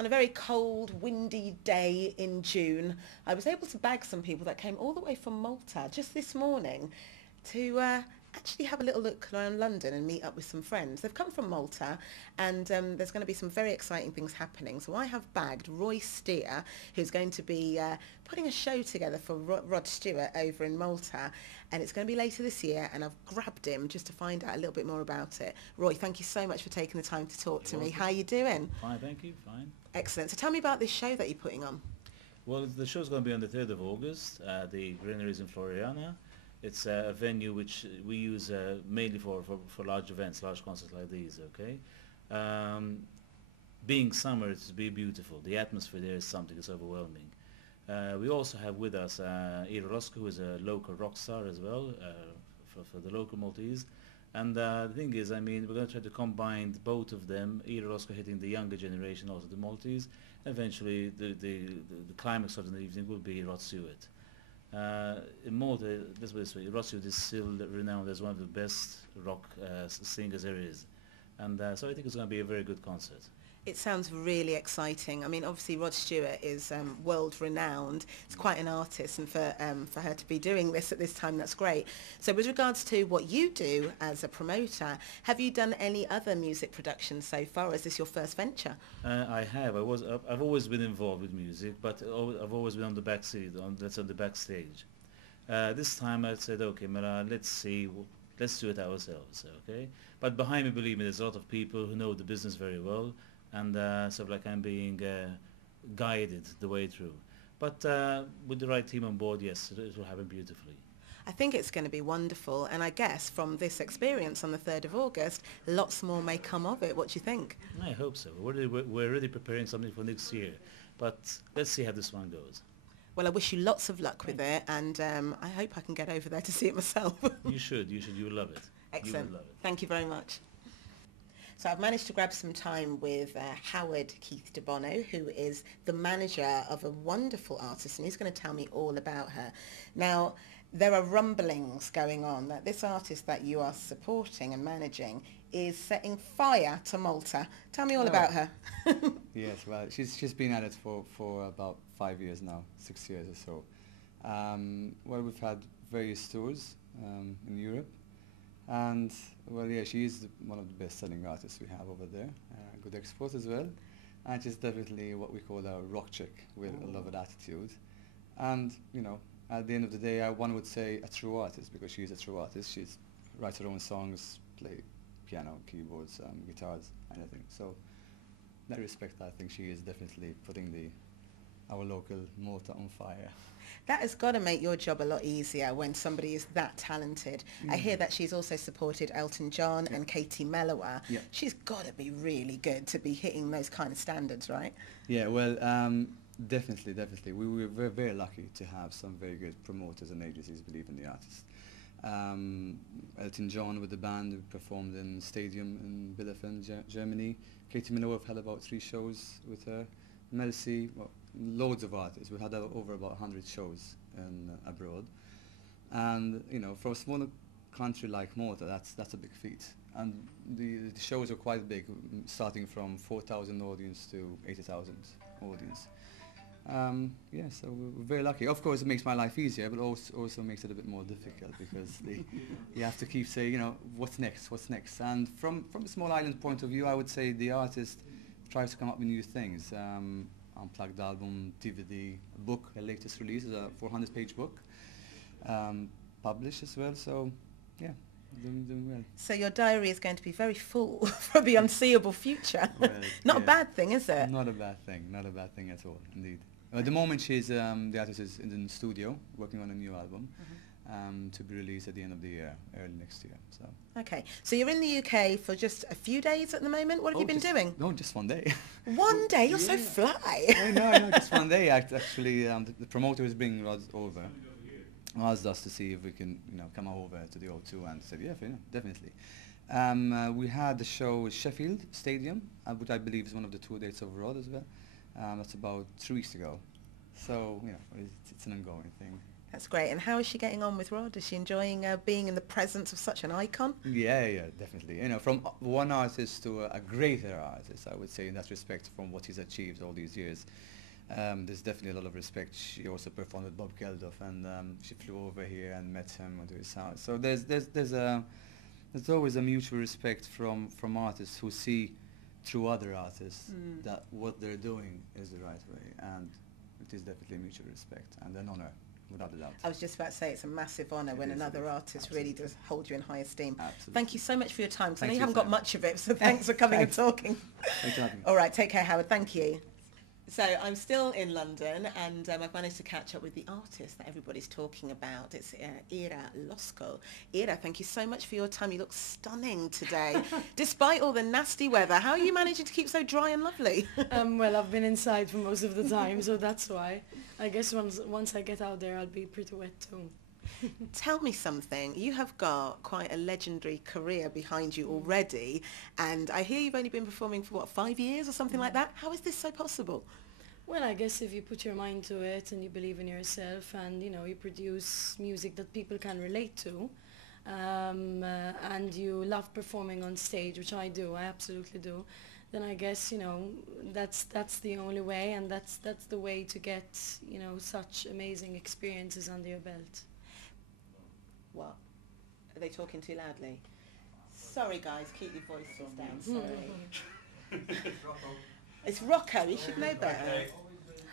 on a very cold, windy day in June, I was able to bag some people that came all the way from Malta just this morning to actually have a little look around London and meet up with some friends. They've come from Malta, and there's going to be some very exciting things happening. So I have bagged Roy Steer, who's going to be putting a show together for Rod Stewart over in Malta, and it's going to be later this year, and I've grabbed him just to find out a little bit more about it. Roy, thank you so much for taking the time to talk to me. How are you doing? Fine, thank you, fine. Excellent. So tell me about this show that you're putting on. Well, the show's going to be on the 3rd of August, the Granaries in Floriana. It's a venue which we use mainly for large events, large concerts like these, okay? Being summer, it's be beautiful. The atmosphere there is something, it's overwhelming. We also have with us Ira Losco, who is a local rock star as well, for the local Maltese. And the thing is, I mean, we're going to try to combine both of them, Ira Losco hitting the younger generation, also the Maltese. Eventually, the climax of the evening will be Rod Stewart. In Malta, let's put it this way, Rod Stewart is still renowned as one of the best rock singers there is. And so I think it's going to be a very good concert. It sounds really exciting. I mean, obviously Rod Stewart is world renowned. It's quite an artist, and for her to be doing this at this time, that's great. So with regards to what you do as a promoter, have you done any other music productions so far, or is this your first venture? I have. I've always been involved with music, but I've always been on the backstage, on the backstage. This time I said, okay, Mara, let's do it ourselves, okay? But behind me, believe me, there's a lot of people who know the business very well, and sort of like I'm being guided the way through. But with the right team on board, yes, it will happen beautifully. I think it's going to be wonderful, and I guess from this experience on the 3rd of August, lots more may come of it. What do you think? I hope so. We're already preparing something for next year, but let's see how this one goes. Well, I wish you lots of luck with it, and I hope I can get over there to see it myself. You should. You will love it. Excellent. You will love it. Thank you very much. So I've managed to grab some time with Howard Keith de Bono, who is the manager of a wonderful artist, and he's going to tell me all about her. Now, there are rumblings going on that this artist that you are supporting and managing is setting fire to Malta. Tell me all about her. Yes, well, she's been at it for about 5 years now, 6 years or so. Well, we've had various tours in Europe. And, well, yeah, she is one of the best-selling artists we have over there. Good export as well. And she's definitely what we call a rock chick with a lot of attitude. And, you know, at the end of the day, one would say a true artist, because she's a true artist. She writes her own songs, play piano, keyboards, guitars, anything. So, in that respect, I think she is definitely putting our local Malta on fire. That has got to make your job a lot easier when somebody is that talented. I hear that she's also supported Elton John and Katie Melua. Yeah. She's got to be really good to be hitting those kind of standards, right? Yeah, well, definitely. We were very, very lucky to have some very good promoters and agencies believe in the artist. Elton John with the band, who performed in Stadium in Bielefeld, Germany. Katie Melua, have had about 3 shows with her. Mel C, well, loads of artists. We had over about 100 shows abroad, and you know, for a small country like Malta, that's a big feat. And the shows are quite big, starting from 4,000 audience to 80,000 audience. Yeah, so we're very lucky. Of course, it makes my life easier, but also makes it a bit more difficult, because you have to keep saying, you know, what's next. And from a small island point of view, I would say the artist tries to come up with new things. Unplugged album, DVD, a book, her latest release is a 400-page book, published as well, so yeah, doing well. So your diary is going to be very full for the unseeable future. Well, Not a bad thing, is it? Not a bad thing at all, indeed. At the moment, the artist is in the studio, working on a new album, to be released at the end of the year, early next year. So. Okay, so you're in the UK for just a few days at the moment. What have you been doing? No, just one day. One day? You're so fly. No, just one day. Actually, the promoter is bringing us over, asked us to see if we can, you know, come over to the O2, and said, yeah, definitely. We had the show at Sheffield Stadium, which I believe is one of the tour dates of Rod as well. That's about 3 weeks ago. So, you know, it's an ongoing thing. That's great. And how is she getting on with Rod? Is she enjoying being in the presence of such an icon? Yeah, yeah, definitely. You know, from one artist to a greater artist, I would say, in that respect, from what he's achieved all these years. There's definitely a lot of respect. She also performed with Bob Geldof, and she flew over here and met him to his house. So there's always a mutual respect from artists who see through other artists that what they're doing is the right way, and it is definitely mutual respect and an honor, without a doubt. I was just about to say it's a massive honour when another artist really does hold you in high esteem. Absolutely. Thank you so much for your time, because I know Thanks you for haven't your got time. much of it, so thanks for coming and talking. Thanks for having me. All right, take care, Howard. Thank you. So I'm still in London, and I've managed to catch up with the artist that everybody's talking about. It's Ira Losco. Ira, thank you so much for your time. You look stunning today, despite all the nasty weather. How are you managing to keep so dry and lovely? Well, I've been inside for most of the time, so that's why. I guess once I get out there, I'll be pretty wet too. Tell me something. You have got quite a legendary career behind you already, and I hear you've only been performing for, what, 5 years or something like that? How is this so possible? Well, I guess if you put your mind to it and you believe in yourself and, you know, you produce music that people can relate to, and you love performing on stage, which I do, I absolutely do, then I guess, you know, that's the only way, and that's the way to get, you know, such amazing experiences under your belt. What? Are they talking too loudly? Sorry guys, keep your voices down, sorry. It's Rocco, you should know better.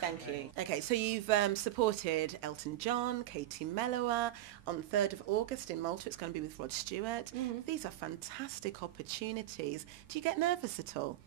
Thank you. Okay, so you've supported Elton John, Katie Melua on 3rd of August in Malta. It's going to be with Rod Stewart. These are fantastic opportunities. Do you get nervous at all?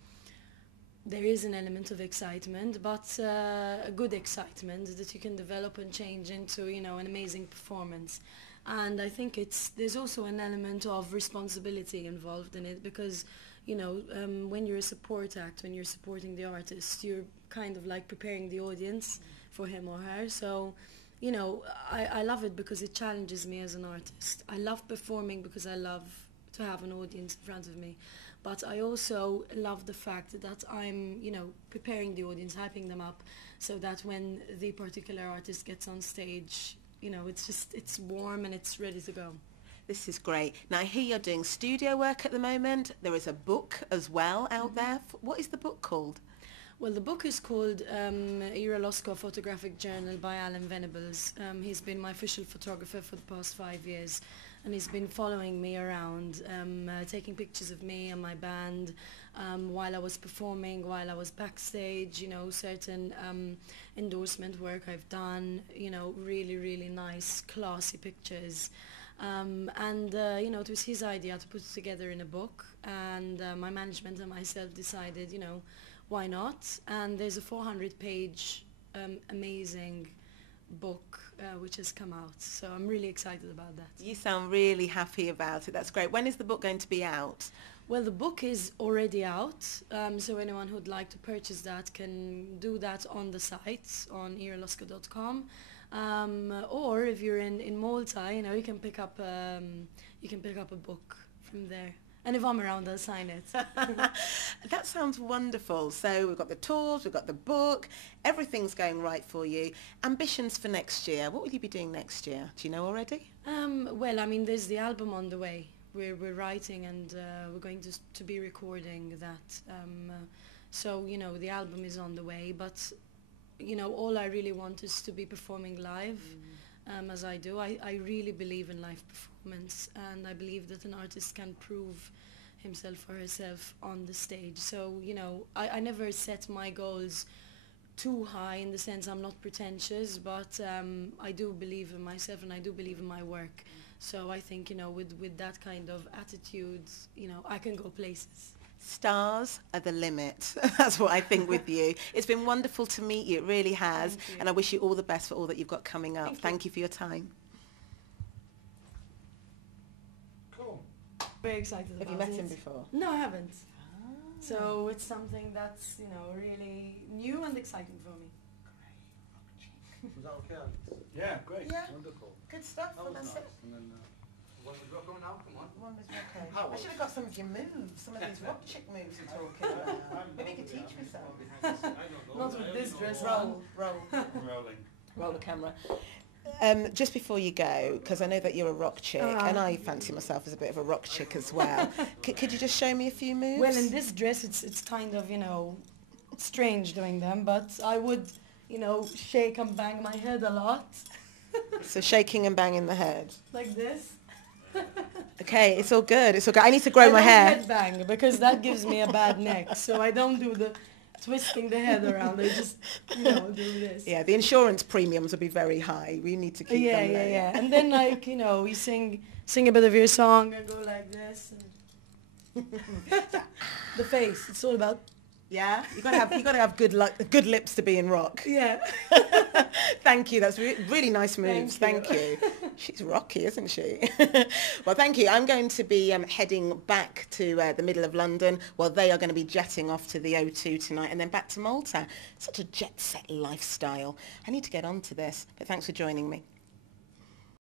There is an element of excitement, but a good excitement that you can develop and change into, you know, an amazing performance. And I think there's also an element of responsibility involved in it, because, you know, when you're a support act, when you're supporting the artist, you're kind of like preparing the audience for him or her. So, you know, I love it because it challenges me as an artist. I love performing because I love to have an audience in front of me. But I also love the fact that I'm, you know, preparing the audience, hyping them up, so that when the particular artist gets on stage, you know, it's warm and it's ready to go. This is great. Now I hear you're doing studio work at the moment. There is a book as well out there. What is the book called? Well, the book is called Ira Losco, Photographic Journal by Alan Venables. He's been my official photographer for the past 5 years, and he's been following me around, taking pictures of me and my band while I was performing, while I was backstage, you know, certain endorsement work I've done, you know, really, really nice, classy pictures. You know, it was his idea to put it together in a book, and my management and myself decided, you know, why not? And there's a 400-page amazing book which has come out, so I'm really excited about that. You sound really happy about it. That's great. When is the book going to be out? Well, the book is already out, so anyone who'd like to purchase that can do that on the site, on iralosco.com. Or if you're in Malta, you know, you can pick up a book from there. And if I'm around, I'll sign it. That sounds wonderful. So we've got the tours, we've got the book, everything's going right for you. Ambitions for next year. What will you be doing next year? Do you know already? Well, I mean, there's the album on the way. We're writing, and we're going to be recording that. So, you know, the album is on the way, but, you know, all I really want is to be performing live. As I do. I really believe in live performance, and I believe that an artist can prove himself or herself on the stage. So, you know, I never set my goals too high, in the sense I'm not pretentious, but I do believe in myself and I do believe in my work. So I think, you know, with that kind of attitude, you know, I can go places. Stars are the limit. That's what I think with you. It's been wonderful to meet you. It really has. And I wish you all the best for all that you've got coming up. Thank you for your time. Cool. Very excited about it. Have you met him before? No, I haven't. So it's something that's, you know, really new and exciting for me. Was that okay, Alex? Yeah, great. Yeah. Wonderful. Good stuff. That was That's nice. it. And then, One with Rocco now, come on. One was okay. How I should have got some of your moves, some of these rock chick moves you're talking about. Maybe you could teach me some. Not with this dress Roll, roll, rolling. roll the camera. Just before you go, because I know that you're a rock chick, and I fancy myself as a bit of a rock chick as well. Could you just show me a few moves? Well, in this dress, it's kind of, strange doing them, but I would, shake and bang my head a lot. So shaking and banging the head. Like this. Okay, it's all good. It's all good. I need to grow my I hair. don't head bang because that gives me a bad neck, so I don't do the twisting the head around. I just, do this. Yeah, the insurance premiums will be very high. We need to keep them low. Yeah. And then you sing a bit of your song and go like this. And the face. It's all about. Yeah, you gotta have good lips to be in rock. Yeah. Thank you. That's really nice moves. Thank you. She's rocky, isn't she? Well, thank you. I'm going to be heading back to the middle of London. Well, they are going to be jetting off to the O2 tonight and then back to Malta. Such a jet set lifestyle. I need to get onto this. But thanks for joining me.